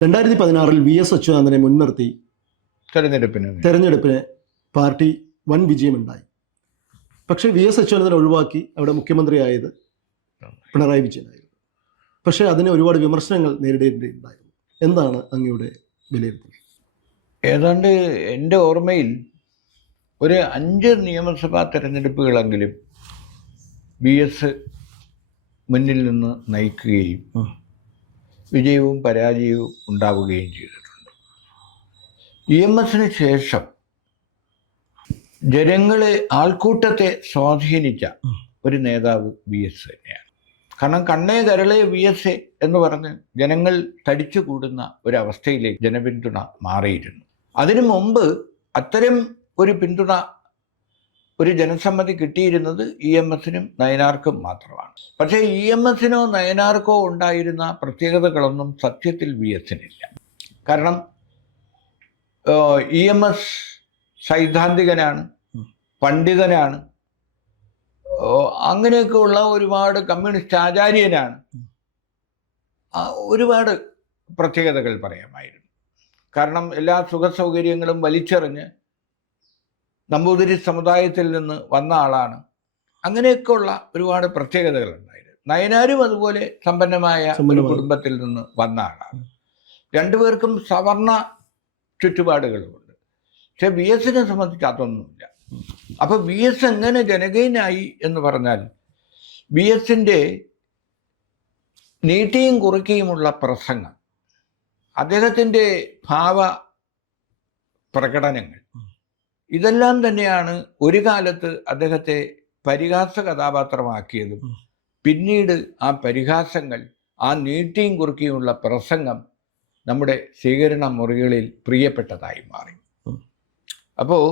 2016 VS അച്യുതാനന്ദനെ മുൻനിർത്തി തെരഞ്ഞെടുപ്പിന് party വൻ വിജയമുണ്ടായി. പക്ഷേ VS അച്യുതാനന്ദനെ ഒഴിവാക്കി അവിടെ മുഖ്യമന്ത്രിയായത് പിണറായി വിജയനായിരുന്നു. പക്ഷേ അതിന് ഒരുപാട് വിമർശനങ്ങൾ നേരിടേണ്ടിയിട്ടുണ്ടായിരുന്നു. എന്താണ് അങ്ങയുടെ വിലയിരുത്തൽ? ഏതാണ്ട് എൻ്റെ ഓർമ്മയിൽ ഒരു 5 നിയമസഭാ തെരഞ്ഞെടുപ്പുകളെങ്കിലും VS മുന്നിൽ നിന്ന് നയിക്കുകയും വിജയവും പരാജയവും ഉണ്ടാവുകയും ചെയ്തിട്ടുണ്ട്. EMSന് ശേഷം ജനങ്ങളെ ആൾക്കൂട്ടത്തെ സ്വാധീനിച്ച ഒരു നേതാവ് VS തന്നെയാണ്. കാരണം കണ്ണേ കരളെ VS എന്ന് പറഞ്ഞ് ജനങ്ങൾ തടിച്ചു കൂടുന്ന ഒരവസ്ഥയിലേക്ക് ജനപിന്തുണ മാറിയിരുന്നു. അതിനു മുമ്പ് അത്തരം ഒരു പിന്തുണ, ഒരു ജനസമ്മതി കിട്ടിയിരുന്നത് EMSനും നയനാർക്കും മാത്രമാണ്. പക്ഷേ EMSനോ നയനാർക്കോ ഉണ്ടായിരുന്ന പ്രത്യേകതകളൊന്നും സത്യത്തിൽ VSനില്ല. കാരണം EMS സൈദ്ധാന്തികനാണ്, പണ്ഡിതനാണ്, അങ്ങനെയൊക്കെയുള്ള ഒരുപാട് കമ്മ്യൂണിസ്റ്റ് ആചാര്യനാണ്. ഒരുപാട് പ്രത്യേകതകൾ പറയാമായിരുന്നു. കാരണം എല്ലാ സുഖസൗകര്യങ്ങളും വലിച്ചെറിഞ്ഞ് നമ്പൂതിരി സമുദായത്തിൽ നിന്ന് വന്ന ആളാണ്. അങ്ങനെയൊക്കെയുള്ള ഒരുപാട് പ്രത്യേകതകൾ ഉണ്ടായിരുന്നു. നയനാരും അതുപോലെ സമ്പന്നമായ ഒരു കുടുംബത്തിൽ നിന്ന് വന്ന ആളാണ്. രണ്ടുപേർക്കും സവർണ ചുറ്റുപാടുകളുമുണ്ട്. പക്ഷെ VSനെ സംബന്ധിച്ച് അതൊന്നുമില്ല. അപ്പോൾ VS എങ്ങനെ ജനകീയനായി എന്ന് പറഞ്ഞാൽ VSന്റെ നീട്ടിയും കുറുക്കിയുമുള്ള പ്രസംഗം, അദ്ദേഹത്തിൻ്റെ ഭാവ പ്രകടനങ്ങൾ, ഇതെല്ലാം തന്നെയാണ് ഒരു കാലത്ത് അദ്ദേഹത്തെ പരിഹാസ കഥാപാത്രമാക്കിയതും പിന്നീട് ആ പരിഹാസങ്ങൾ, ആ നീട്ടിയും കുറുക്കിയുമുള്ള പ്രസംഗം നമ്മുടെ സ്വീകരണ മുറികളിൽ പ്രിയപ്പെട്ടതായി മാറി. അപ്പോൾ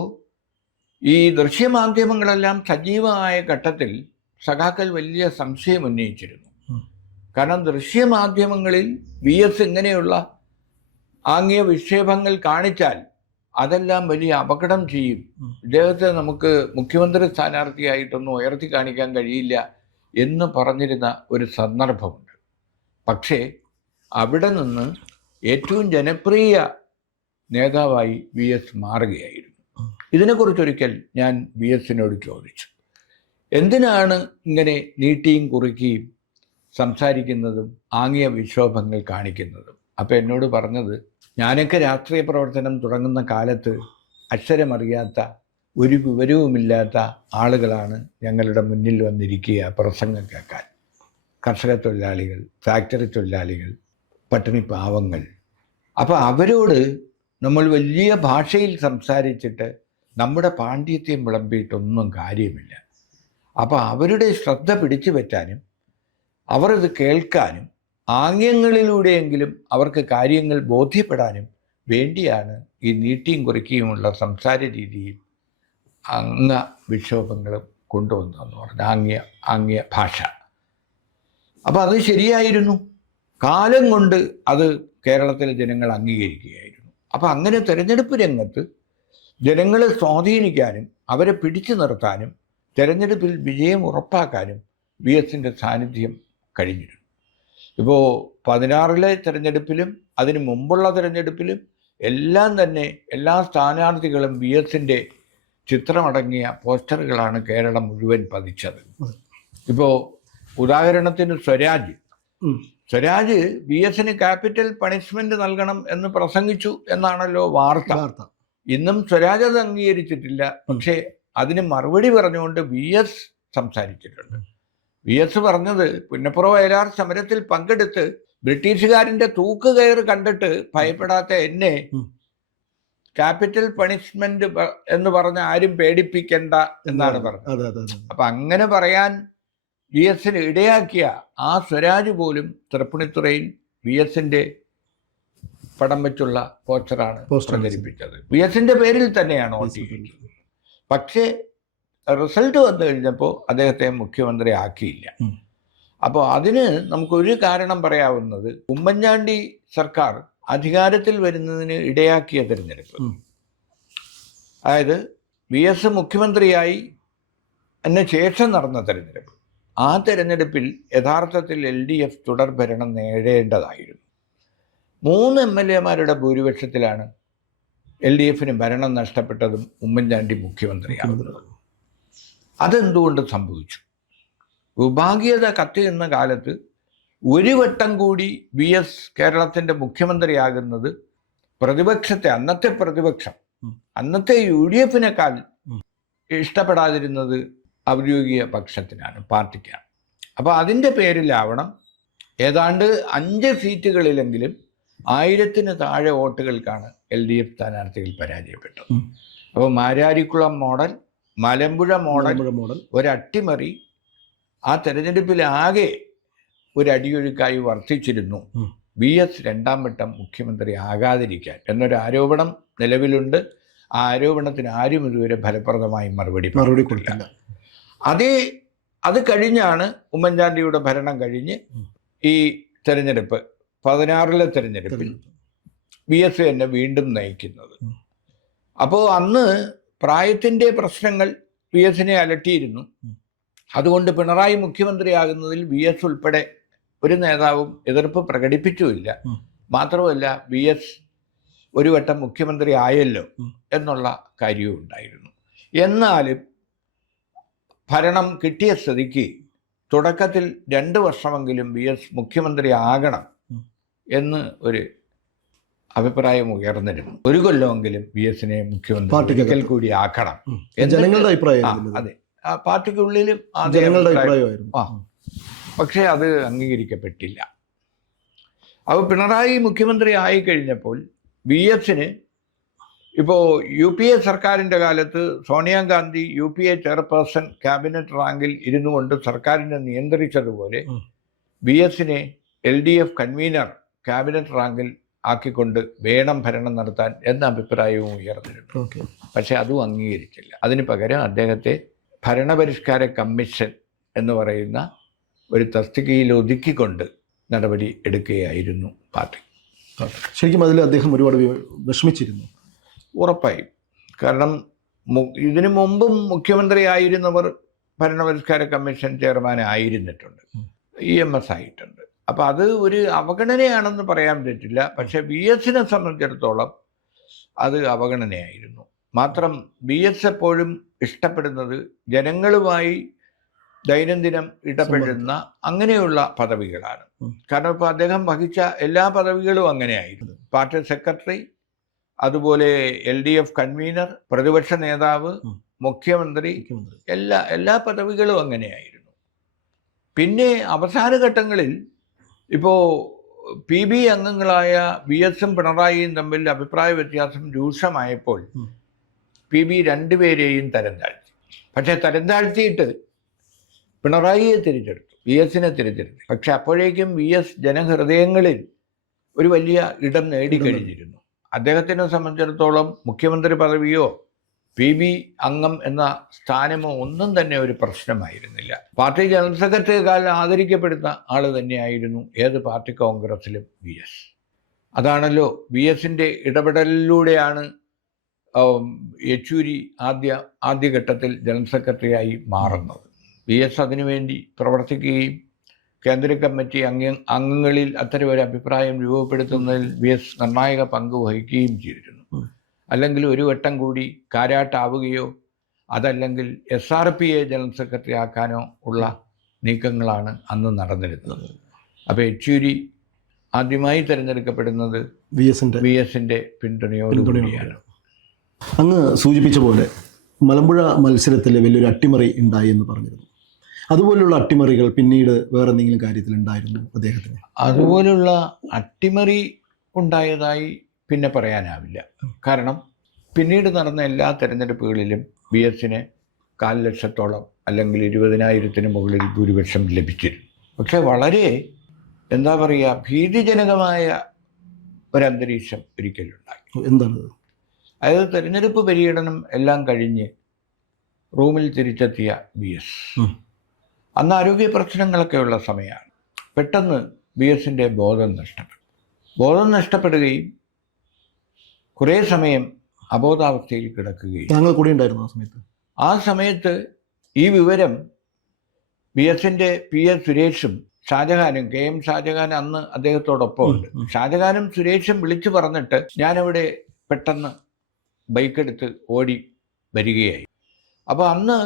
ഈ ദൃശ്യമാധ്യമങ്ങളെല്ലാം സജീവമായ ഘട്ടത്തിൽ സഖാക്കൾ വലിയ സംശയം ഉന്നയിച്ചിരുന്നു. കാരണം ദൃശ്യമാധ്യമങ്ങളിൽ VS ഇങ്ങനെയുള്ള ആംഗ്യ വിക്ഷേപങ്ങൾ കാണിച്ചാൽ അതെല്ലാം വലിയ അപകടം ചെയ്യും, ഇദ്ദേഹത്തെ നമുക്ക് മുഖ്യമന്ത്രി സ്ഥാനാർത്ഥിയായിട്ടൊന്നും ഉയർത്തി കാണിക്കാൻ കഴിയില്ല എന്ന് പറഞ്ഞിരുന്ന ഒരു സന്ദർഭമുണ്ട്. പക്ഷേ അവിടെ നിന്ന് ഏറ്റവും ജനപ്രിയ നേതാവായി VS മാറുകയായിരുന്നു. ഇതിനെക്കുറിച്ചൊരിക്കൽ ഞാൻ VSനോട് ചോദിച്ചു, എന്തിനാണ് ഇങ്ങനെ നീട്ടിയും കുറുക്കിയും സംസാരിക്കുന്നതും ആംഗ്യ വിക്ഷോഭങ്ങൾ കാണിക്കുന്നതും? അപ്പം എന്നോട് പറഞ്ഞത്, ഞാനൊക്കെ രാഷ്ട്രീയ പ്രവർത്തനം തുടങ്ങുന്ന കാലത്ത് അക്ഷരമറിയാത്ത, ഒരു വിവരവുമില്ലാത്ത ആളുകളാണ് ഞങ്ങളുടെ മുന്നിൽ വന്നിരിക്കുക പ്രസംഗം കേൾക്കാൻ. കർഷക തൊഴിലാളികൾ, ഫാക്ടറി തൊഴിലാളികൾ, പട്ടിണി പാവങ്ങൾ. അപ്പോൾ അവരോട് നമ്മൾ വലിയ ഭാഷയിൽ സംസാരിച്ചിട്ട് നമ്മുടെ പാണ്ഡിത്യം വിളമ്പിയിട്ടൊന്നും കാര്യമില്ല. അപ്പോൾ അവരുടെ ശ്രദ്ധ പിടിച്ചു പറ്റാനും അവരത് കേൾക്കാനും ആംഗ്യങ്ങളിലൂടെയെങ്കിലും അവർക്ക് കാര്യങ്ങൾ ബോധ്യപ്പെടാനും വേണ്ടിയാണ് ഈ നീട്ടിയും കുറിക്കുകയുമുള്ള സംസാര രീതിയിൽ വിക്ഷോഭങ്ങളും കൊണ്ടുവന്നതെന്ന് പറഞ്ഞ ആംഗ്യ ഭാഷ. അപ്പോൾ അത് ശരിയായിരുന്നു. കാലം കൊണ്ട് അത് കേരളത്തിലെ ജനങ്ങൾ അംഗീകരിക്കുകയായിരുന്നു. അപ്പോൾ അങ്ങനെ തെരഞ്ഞെടുപ്പ് രംഗത്ത് ജനങ്ങളെ സ്വാധീനിക്കാനും അവരെ പിടിച്ചു നിർത്താനും തെരഞ്ഞെടുപ്പിൽ വിജയം ഉറപ്പാക്കാനും VSന്റെ സാന്നിധ്യം കഴിഞ്ഞിരുന്നു. ഇപ്പോൾ 16ലെ തെരഞ്ഞെടുപ്പിലും അതിന് മുമ്പുള്ള തെരഞ്ഞെടുപ്പിലും എല്ലാം തന്നെ എല്ലാ സ്ഥാനാർത്ഥികളും VSന്റെ ചിത്രമടങ്ങിയ പോസ്റ്ററുകളാണ് കേരളം മുഴുവൻ പതിച്ചത്. ഇപ്പോൾ ഉദാഹരണത്തിന് സ്വരാജ് VSന് ക്യാപിറ്റൽ പണിഷ്മെന്റ് നൽകണം എന്ന് പ്രസംഗിച്ചു എന്നാണല്ലോ വാർത്ത. ഇന്നും സ്വരാജ് അത് അംഗീകരിച്ചിട്ടില്ല. പക്ഷേ അതിന് മറുപടി പറഞ്ഞുകൊണ്ട് VS സംസാരിച്ചിട്ടുണ്ട്. VS പറഞ്ഞത്, പുന്നപ്ര വയലാർ സമരത്തിൽ പങ്കെടുത്ത് ബ്രിട്ടീഷുകാരൻ്റെ തൂക്കുകയറ് കണ്ടിട്ട് ഭയപ്പെടാത്ത എന്നെ ക്യാപിറ്റൽ പണിഷ്മെന്റ് എന്ന് പറഞ്ഞ ആരും പേടിപ്പിക്കണ്ട എന്നാണ് പറഞ്ഞത്. അപ്പൊ അങ്ങനെ പറയാൻ VSന് ഇടയാക്കിയ ആ സ്വരാജ് പോലും തൃപ്പൂണിത്തുറയിൽ VSന്റെ പടം വെച്ചുള്ള പോസ്റ്ററാണ് പ്രചരിപ്പിച്ചത്. VSന്റെ പേരിൽ തന്നെയാണ് വോട്ട് ചെയ്തത്. പക്ഷേ റിസൾട്ട് വന്നു കഴിഞ്ഞപ്പോൾ അദ്ദേഹത്തെ മുഖ്യമന്ത്രി ആക്കിയില്ല. അപ്പോൾ അതിന് നമുക്കൊരു കാരണം പറയാവുന്നത്, ഉമ്മൻചാണ്ടി സർക്കാർ അധികാരത്തിൽ വരുന്നതിന് ഇടയാക്കിയ തിരഞ്ഞെടുപ്പ്, അതായത് VS മുഖ്യമന്ത്രിയായി അതിന് ശേഷം നടന്ന തെരഞ്ഞെടുപ്പ്, ആ തെരഞ്ഞെടുപ്പിൽ യഥാർത്ഥത്തിൽ LDF തുടർഭരണം നേടേണ്ടതായിരുന്നു. 3 MLA-മാരുടെ ഭൂരിപക്ഷത്തിലാണ് LDF-ന് ഭരണം നഷ്ടപ്പെട്ടതും ഉമ്മൻചാണ്ടി മുഖ്യമന്ത്രിയാകുന്നത്. അതെന്തുകൊണ്ട് സംഭവിച്ചു? വിഭാഗീയത കത്തിയുന്ന കാലത്ത് ഒരു വട്ടം കൂടി VS കേരളത്തിൻ്റെ മുഖ്യമന്ത്രിയാകുന്നത് അന്നത്തെ പ്രതിപക്ഷം, അന്നത്തെ UDF-നേക്കാൾ ഇഷ്ടപ്പെടാതിരുന്നത് ഔദ്യോഗിക പക്ഷത്തിനാണ്, പാർട്ടിക്കാണ്. അപ്പോൾ അതിൻ്റെ പേരിലാവണം ഏതാണ്ട് 5 സീറ്റുകളിലെങ്കിലും 1000-ന് താഴെ വോട്ടുകൾക്കാണ് LDF സ്ഥാനാർത്ഥികൾ പരാജയപ്പെട്ടത്. അപ്പോൾ മാരാരിക്കുളം മോഡൽ, മലമ്പുഴ മോഡൽ ഒരട്ടിമറി ആ തെരഞ്ഞെടുപ്പിലാകെ ഒരു അടിയൊഴുക്കായി വർദ്ധിച്ചിരുന്നു. VS 2ാം വട്ടം മുഖ്യമന്ത്രി ആകാതിരിക്കാൻ എന്നൊരു ആരോപണം നിലവിലുണ്ട്. ആ ആരോപണത്തിന് ആരും ഇതുവരെ ഫലപ്രദമായി മറുപടി കൊടുത്തില്ല. അത് കഴിഞ്ഞാണ് ഉമ്മൻചാണ്ടിയുടെ ഭരണം കഴിഞ്ഞ് ഈ തെരഞ്ഞെടുപ്പ് 16-ലെ തെരഞ്ഞെടുപ്പിൽ VS തന്നെ വീണ്ടും നയിക്കുന്നത്. അപ്പോൾ അന്ന് പ്രായത്തിൻ്റെ പ്രശ്നങ്ങൾ VS-നെ അലട്ടിയിരുന്നു. അതുകൊണ്ട് പിണറായി മുഖ്യമന്ത്രിയാകുന്നതിൽ VS ഉൾപ്പെടെ ഒരു നേതാവും എതിർപ്പ് പ്രകടിപ്പിച്ചുമില്ല. മാത്രമല്ല VS ഒരു വട്ടം മുഖ്യമന്ത്രി ആയല്ലോ എന്നുള്ള കാര്യവും ഉണ്ടായിരുന്നു. എന്നാലും ഭരണം കിട്ടിയ സ്ഥിതിക്ക് തുടക്കത്തിൽ 2 വർഷമെങ്കിലും VS മുഖ്യമന്ത്രി ആകണം എന്ന് ഒരു അഭിപ്രായം ഉയർന്നിരുന്നു. ഒരു കൊല്ലമെങ്കിലും VS-നെ മുഖ്യമന്ത്രി കൂടി ആക്കണം ജനങ്ങളുടെ അഭിപ്രായം. അതെ, പാർട്ടിക്കുള്ളിലും പക്ഷേ അത് അംഗീകരിക്കപ്പെട്ടില്ല. അപ്പോൾ പിണറായി മുഖ്യമന്ത്രി ആയിക്കഴിഞ്ഞപ്പോൾ VS-ന് ഇപ്പോൾ UPA സർക്കാരിൻ്റെ കാലത്ത് സോണിയാഗാന്ധി UPA ചെയർപേഴ്സൺ ക്യാബിനറ്റ് റാങ്കിൽ ഇരുന്നു കൊണ്ട് സർക്കാരിനെ നിയന്ത്രിച്ചതുപോലെ VS-നെ LDF കൺവീനർ ക്യാബിനറ്റ് റാങ്കിൽ ആക്കിക്കൊണ്ട് വേണം ഭരണം നടത്താൻ എന്ന അഭിപ്രായവും ഉയർന്നിരുന്നു. പക്ഷെ അതും അംഗീകരിച്ചില്ല. അതിന് പകരം അദ്ദേഹത്തെ ഭരണപരിഷ്കാര കമ്മീഷൻ എന്ന് പറയുന്ന ഒരു തസ്തികയിൽ ഒതുക്കിക്കൊണ്ട് നടപടി എടുക്കുകയായിരുന്നു പാർട്ടി. ശരിക്കും അതിൽ അദ്ദേഹം ഒരുപാട് വിഷമിച്ചിരുന്നു. ഉറപ്പായും. കാരണം ഇതിനു മുമ്പും മുഖ്യമന്ത്രിയായിരുന്നവർ ഭരണപരിഷ്കാര കമ്മീഷൻ ചെയർമാൻ ആയിരുന്നിട്ടുണ്ട്, EMS ആയിട്ടുണ്ട്. അപ്പം അത് ഒരു അവഗണനയാണെന്ന് പറയാൻ പറ്റില്ല. പക്ഷെ VS-നെ സംബന്ധിച്ചിടത്തോളം അത് അവഗണനയായിരുന്നു. മാത്രം VS എപ്പോഴും ഇഷ്ടപ്പെടുന്നത് ജനങ്ങളുമായി ദൈനംദിനം ഇടപെടുന്ന അങ്ങനെയുള്ള പദവികളാണ്. കാരണം ഇപ്പോൾ അദ്ദേഹം വഹിച്ച എല്ലാ പദവികളും അങ്ങനെയായിരുന്നു. പാർട്ടി സെക്രട്ടറി, അതുപോലെ LDF കൺവീനർ, പ്രതിപക്ഷ നേതാവ്, മുഖ്യമന്ത്രി, എല്ലാ പദവികളും അങ്ങനെയായിരുന്നു. പിന്നെ അവസാന ഘട്ടങ്ങളിൽ ഇപ്പോൾ PB അംഗങ്ങളായ VS-ഉം പിണറായിയും തമ്മിൽ അഭിപ്രായ വ്യത്യാസം രൂക്ഷമായപ്പോൾ PB 2 പേരെയും തരം താഴ്ത്തി. പക്ഷെ തരം താഴ്ത്തിയിട്ട് പിണറായിയെ തിരിച്ചെടുത്തു, VS-നെ തിരിച്ചെടുത്തു. പക്ഷെ അപ്പോഴേക്കും VS ജനഹൃദയങ്ങളിൽ ഒരു വലിയ ഇടം നേടിക്കഴിഞ്ഞിരുന്നു. അദ്ദേഹത്തിനെ സംബന്ധിച്ചിടത്തോളം മുഖ്യമന്ത്രി പദവിയോ PB അംഗം എന്ന സ്ഥാനമോ ഒന്നും തന്നെ ഒരു പ്രശ്നമായിരുന്നില്ല. പാർട്ടി ജനറൽ സെക്രട്ടറിയേക്കാൾ ആദരിക്കപ്പെടുന്ന ആൾ തന്നെയായിരുന്നു ഏത് പാർട്ടി കോൺഗ്രസിലും VS. അതാണല്ലോ VS-ന്റെ ഇടപെടലിലൂടെയാണ് യെച്ചൂരി ആദ്യഘട്ടത്തിൽ ജനറൽ സെക്രട്ടറിയായി മാറുന്നത്. VS അതിനുവേണ്ടി പ്രവർത്തിക്കുകയും കേന്ദ്ര കമ്മിറ്റി അംഗങ്ങളിൽ അത്തരം ഒരു അഭിപ്രായം രൂപപ്പെടുത്തുന്നതിൽ VS നിർണായക പങ്ക് വഹിക്കുകയും ചെയ്തിരുന്നു. അല്ലെങ്കിൽ ഒരു വട്ടം കൂടി കാരാട്ടാവുകയോ അതല്ലെങ്കിൽ SRPയെ ജനറൽ സെക്രട്ടറി ആക്കാനോ ഉള്ള നീക്കങ്ങളാണ് അന്ന് നടന്നിരുന്നത്. അപ്പോൾ യെച്ചൂരി ആദ്യമായി തിരഞ്ഞെടുക്കപ്പെടുന്നത് VS-ന്റെ പിന്തുണയോടുകൂടിയാണ്. അങ്ങ് സൂചിപ്പിച്ച പോലെ മലമ്പുഴ മത്സരത്തിൽ വലിയൊരു അട്ടിമറി ഉണ്ടായി എന്ന് പറഞ്ഞിരുന്നു. അതുപോലുള്ള അട്ടിമറികൾ പിന്നീട് വേറെ എന്തെങ്കിലും കാര്യത്തിൽ ഉണ്ടായിരുന്നു അദ്ദേഹത്തിന്? അതുപോലുള്ള അട്ടിമറി ഉണ്ടായതായി പിന്നെ പറയാനാവില്ല. കാരണം പിന്നീട് നടന്ന എല്ലാ തെരഞ്ഞെടുപ്പുകളിലും VS-ന് 400,000 അല്ലെങ്കിൽ 20,000-ന് മുകളിൽ ഭൂരിപക്ഷം ലഭിച്ചിരുന്നു. പക്ഷെ വളരെ എന്താ പറയുക, ഭീതിജനകമായ ഒരന്തരീക്ഷം ഒരിക്കലുണ്ടായി. എന്താണ്? അതായത് തെരഞ്ഞെടുപ്പ് പര്യടനം എല്ലാം കഴിഞ്ഞ് റൂമിൽ തിരിച്ചെത്തിയ VS അന്ന് ആരോഗ്യ പ്രശ്നങ്ങളൊക്കെ ഉള്ള സമയമാണ്. പെട്ടെന്ന് VS-ന്റെ ബോധം നഷ്ടപ്പെടുകയും കുറേ സമയം അബോധാവസ്ഥയിൽ കിടക്കുകയും. താങ്കൾ കൂടി ഉണ്ടായിരുന്നു ആ സമയത്ത് ഈ വിവരം VS-ന്റെ PS സുരേഷും ഷാജഹാനും KM ഷാജഹാൻ അന്ന് അദ്ദേഹത്തോടൊപ്പം ഉണ്ട്. ഷാജഹാനും സുരേഷും വിളിച്ചു പറഞ്ഞിട്ട് ഞാനവിടെ പെട്ടെന്ന് ബൈക്കെടുത്ത് ഓടി വരികയായി. അപ്പോൾ അന്ന്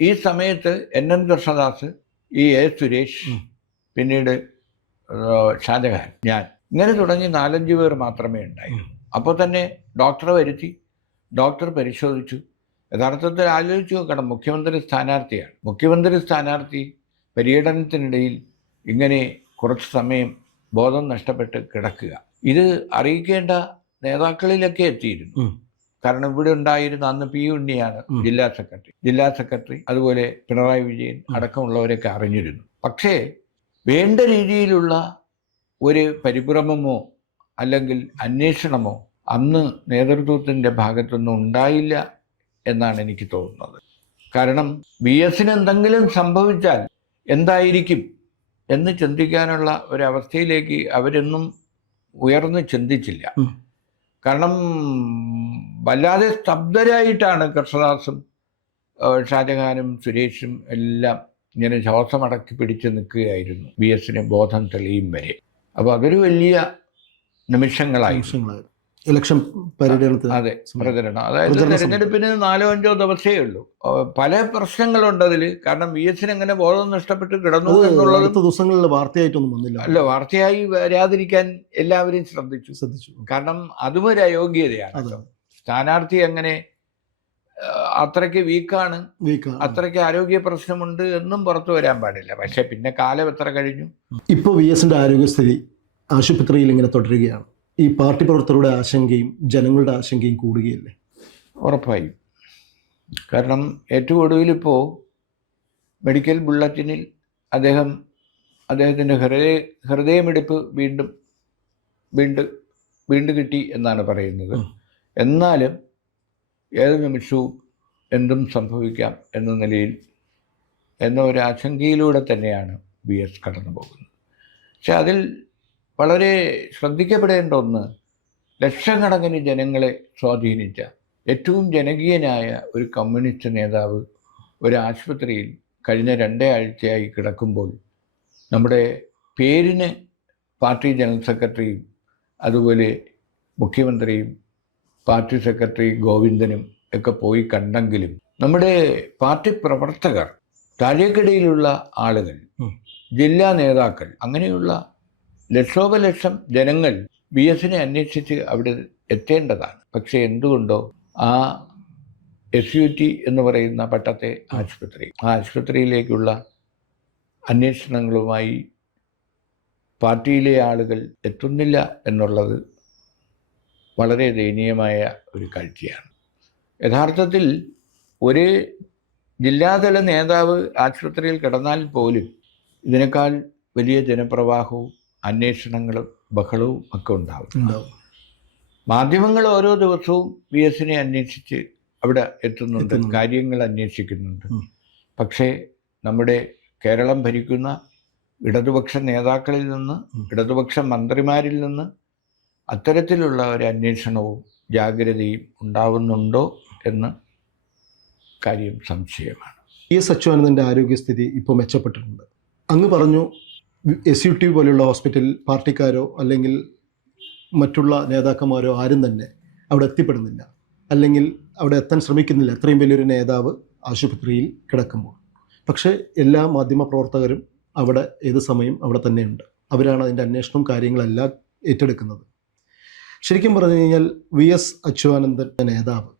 ഈ സമയത്ത് NN കൃഷ്ണദാസ്, ഈ A സുരേഷ്, പിന്നീട് ഷാജഹാൻ, ഞാൻ, ഇങ്ങനെ തുടങ്ങി 4-5 പേർ മാത്രമേ ഉണ്ടായിരുന്നു. അപ്പോൾ തന്നെ ഡോക്ടറെ വരുത്തി. ഡോക്ടർ പരിശോധിച്ചു. യഥാർത്ഥത്തിൽ ആലോചിച്ച് നോക്കണം, മുഖ്യമന്ത്രി സ്ഥാനാർത്ഥിയാണ്. മുഖ്യമന്ത്രി സ്ഥാനാർത്ഥി പര്യടനത്തിനിടയിൽ ഇങ്ങനെ കുറച്ച് സമയം ബോധം നഷ്ടപ്പെട്ട് കിടക്കുക, ഇത് അറിയിക്കേണ്ട നേതാക്കളിലൊക്കെ എത്തിയിരുന്നു. കാരണം ഇവിടെ ഉണ്ടായിരുന്ന അന്ന് P ഉണ്ണിയാണ് ജില്ലാ സെക്രട്ടറി, അതുപോലെ പിണറായി വിജയൻ അടക്കമുള്ളവരൊക്കെ അറിഞ്ഞിരുന്നു. പക്ഷേ വേണ്ട രീതിയിലുള്ള ഒരു പരിഭ്രമമോ അല്ലെങ്കിൽ അന്വേഷണമോ അന്ന് നേതൃത്വത്തിൻ്റെ ഭാഗത്തൊന്നും ഉണ്ടായില്ല എന്നാണ് എനിക്ക് തോന്നുന്നത്. കാരണം VS എന്തെങ്കിലും സംഭവിച്ചാൽ എന്തായിരിക്കും എന്ന് ചിന്തിക്കാനുള്ള ഒരവസ്ഥയിലേക്ക് അവരൊന്നും ഉയർന്ന് ചിന്തിച്ചില്ല. കാരണം വല്ലാതെ സ്തബ്ധരായിട്ടാണ് കൃഷ്ണദാസും ഷാജഹാനും സുരേഷും എല്ലാം ഇങ്ങനെ ശ്വാസമടക്കി പിടിച്ച് നിൽക്കുകയായിരുന്നു VS ബോധം തെളിയും വരെ. അപ്പോൾ അതൊരു വലിയ നിമിഷങ്ങളായിരുന്നു. ഇലക്ഷൻ പര്യടനത്തിന്, അതെ, പ്രചരണം. അതായത് തെരഞ്ഞെടുപ്പിന് 4-5 ദിവസമേ ഉള്ളൂ. പല പ്രശ്നങ്ങളുണ്ട് അതിൽ. കാരണം VS എങ്ങനെ ബോധം നഷ്ടപ്പെട്ട് കിടന്നു എന്നുള്ളത് ദിവസങ്ങളിൽ വാർത്തയായിട്ടൊന്നും വന്നില്ല. അല്ല, വാർത്തയായി വരാതിരിക്കാൻ എല്ലാവരും ശ്രദ്ധിച്ചു. കാരണം അതും ഒരു അയോഗ്യതയാണ്. സ്ഥാനാർത്ഥി അങ്ങനെ അത്രയ്ക്ക് വീക്കാണ്, അത്രയ്ക്ക് ആരോഗ്യ പ്രശ്നമുണ്ട് എന്നും പുറത്തു വരാൻ പാടില്ല. പക്ഷെ പിന്നെ കാലം എത്ര കഴിഞ്ഞു. ഇപ്പോൾ VS ആരോഗ്യസ്ഥിതി ആശുപത്രിയിൽ ഇങ്ങനെ തുടരുകയാണ്. ഈ പാർട്ടി പ്രവർത്തകരുടെ ആശങ്കയും ജനങ്ങളുടെ ആശങ്കയും കൂടുകയല്ലേ? ഉറപ്പായും. കാരണം ഏറ്റവും ഒടുവിലിപ്പോൾ മെഡിക്കൽ ബുള്ളറ്റിനിൽ അദ്ദേഹത്തിൻ്റെ ഹൃദയമിടിപ്പ് വീണ്ടും കിട്ടി എന്നാണ് പറയുന്നത്. എന്നാലും ഏത് നിമിഷവും എന്തും സംഭവിക്കാം എന്ന നിലയിൽ, എന്ന ഒരു ആശങ്കയിലൂടെ തന്നെയാണ് VS കടന്നു പോകുന്നത്. പക്ഷെ അതിൽ വളരെ ശ്രദ്ധിക്കപ്പെടേണ്ട ഒന്ന്, ലക്ഷക്കണക്കിന് ജനങ്ങളെ സ്വാധീനിച്ച ഏറ്റവും ജനകീയനായ ഒരു കമ്മ്യൂണിസ്റ്റ് നേതാവ് ഒരു ആശുപത്രിയിൽ കഴിഞ്ഞ 2 ആഴ്ചയായി കിടക്കുമ്പോൾ നമ്മുടെ പേരിന് പാർട്ടി ജനറൽ സെക്രട്ടറിയും അതുപോലെ മുഖ്യമന്ത്രിയും പാർട്ടി സെക്രട്ടറി ഗോവിന്ദനും ഒക്കെ പോയി കണ്ടെങ്കിലും നമ്മുടെ പാർട്ടി പ്രവർത്തകർ, താഴേക്കിടയിലുള്ള ആളുകൾ, ജില്ലാ നേതാക്കൾ, അങ്ങനെയുള്ള ലക്ഷോപലക്ഷം ജനങ്ങൾ VS അന്വേഷിച്ച് അവിടെ എത്തേണ്ടതാണ്. പക്ഷേ എന്തുകൊണ്ടോ ആ SUT എന്ന് പറയുന്ന പട്ടത്തെ ആശുപത്രിയിലേക്കുള്ള അന്വേഷണങ്ങളുമായി പാർട്ടിയിലെ ആളുകൾ എത്തുന്നില്ല എന്നുള്ളത് വളരെ ദയനീയമായ ഒരു കാഴ്ചയാണ്. യഥാർത്ഥത്തിൽ ഒരു ജില്ലാതല നേതാവ് ആശുപത്രിയിൽ കിടന്നാൽ പോലും ഇതിനേക്കാൾ വലിയ ജനപ്രവാഹവും അന്വേഷണങ്ങളും ബഹളവും ഒക്കെ ഉണ്ടാവും. മാധ്യമങ്ങൾ ഓരോ ദിവസവും VS അന്വേഷിച്ച് അവിടെ എത്തുന്നുണ്ട്, കാര്യങ്ങൾ അന്വേഷിക്കുന്നുണ്ട്. പക്ഷേ നമ്മുടെ കേരളം ഭരിക്കുന്ന ഇടതുപക്ഷ നേതാക്കളിൽ നിന്ന്, ഇടതുപക്ഷ മന്ത്രിമാരിൽ നിന്ന് അത്തരത്തിലുള്ള ഒരു അന്വേഷണവും ജാഗ്രതയും ഉണ്ടാവുന്നുണ്ടോ എന്ന് കാര്യം സംശയമാണ്. VS അച്യുതാനന്ദൻ്റെ ആരോഗ്യസ്ഥിതി ഇപ്പോൾ മെച്ചപ്പെട്ടിട്ടുണ്ട്. അങ്ങ് പറഞ്ഞു SUT പോലെയുള്ള ഹോസ്പിറ്റലിൽ പാർട്ടിക്കാരോ അല്ലെങ്കിൽ മറ്റുള്ള നേതാക്കന്മാരോ ആരും തന്നെ അവിടെ എത്തിപ്പെടുന്നില്ല, അല്ലെങ്കിൽ അവിടെ എത്താൻ ശ്രമിക്കുന്നില്ല, അത്രയും വലിയൊരു നേതാവ് ആശുപത്രിയിൽ കിടക്കുമ്പോൾ. പക്ഷേ എല്ലാ മാധ്യമപ്രവർത്തകരും അവിടെ ഏത് സമയം അവിടെ തന്നെയുണ്ട്. അവരാണ് അതിൻ്റെ അന്വേഷണവും കാര്യങ്ങളെല്ലാം ഏറ്റെടുക്കുന്നത്. ശരിക്കും പറഞ്ഞു കഴിഞ്ഞാൽ VS അച്യുതാനന്ദൻ നേതാവ്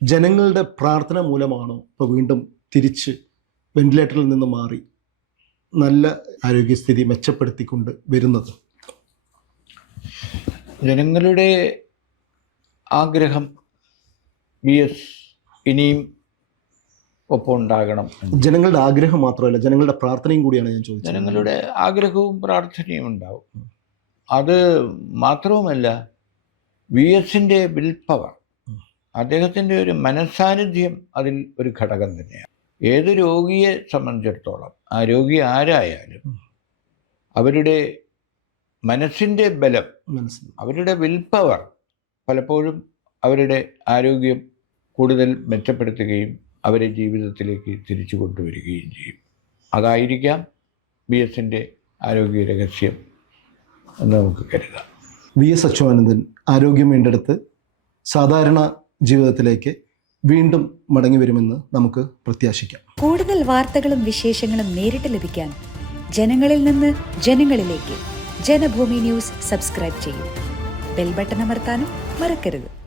ജനങ്ങളുടെ പ്രാർത്ഥന മൂലമാണോ ഇപ്പോൾ വീണ്ടും തിരിച്ച് വെന്റിലേറ്ററിൽ നിന്ന് മാറി നല്ല ആരോഗ്യസ്ഥിതി മെച്ചപ്പെടുത്തിക്കൊണ്ട് വരുന്നത്? ജനങ്ങളുടെ ആഗ്രഹം VS ഇനിയും ഒപ്പം ഉണ്ടാകണം. ജനങ്ങളുടെ ആഗ്രഹം മാത്രമല്ല, ജനങ്ങളുടെ പ്രാർത്ഥനയും കൂടിയാണ് ഞാൻ ചോദിച്ചത്. ജനങ്ങളുടെ ആഗ്രഹവും പ്രാർത്ഥനയും ഉണ്ടാവും. അത് മാത്രവുമല്ല, VS വിൽ പവർ, അദ്ദേഹത്തിൻ്റെ ഒരു മനസ്സാന്നിധ്യം അതിൽ ഒരു ഘടകം തന്നെയാണ്. ഏത് രോഗിയെ സംബന്ധിച്ചിടത്തോളം, ആ രോഗി ആരായാലും അവരുടെ മനസ്സിൻ്റെ ബലം, അവരുടെ വിൽ പവർ പലപ്പോഴും അവരുടെ ആരോഗ്യം കൂടുതൽ മെച്ചപ്പെടുത്തുകയും അവരെ ജീവിതത്തിലേക്ക് തിരിച്ചു കൊണ്ടുവരികയും ചെയ്യും. അതായിരിക്കാം VS ആരോഗ്യ രഹസ്യം എന്ന് നമുക്ക് കരുതാം. വി.എസ്. അച്യുതാനന്ദൻ ആരോഗ്യം വീണ്ടെടുത്ത് സാധാരണ ജീവിതത്തിലേക്ക് വീണ്ടും മടങ്ങി വരുമെന്ന് നമുക്ക് പ്രത്യാശിക്കാം. കൂടുതൽ വാർത്തകളും വിശേഷങ്ങളും നേരിട്ട് ലഭിക്കാൻ ജനങ്ങളിൽ നിന്ന് ജനങ്ങളിലേക്ക് ജനഭൂമി ന്യൂസ് സബ്സ്ക്രൈബ് ചെയ്യൂ. ബെൽ ബട്ടൺ അമർത്താനും മറക്കരുത്.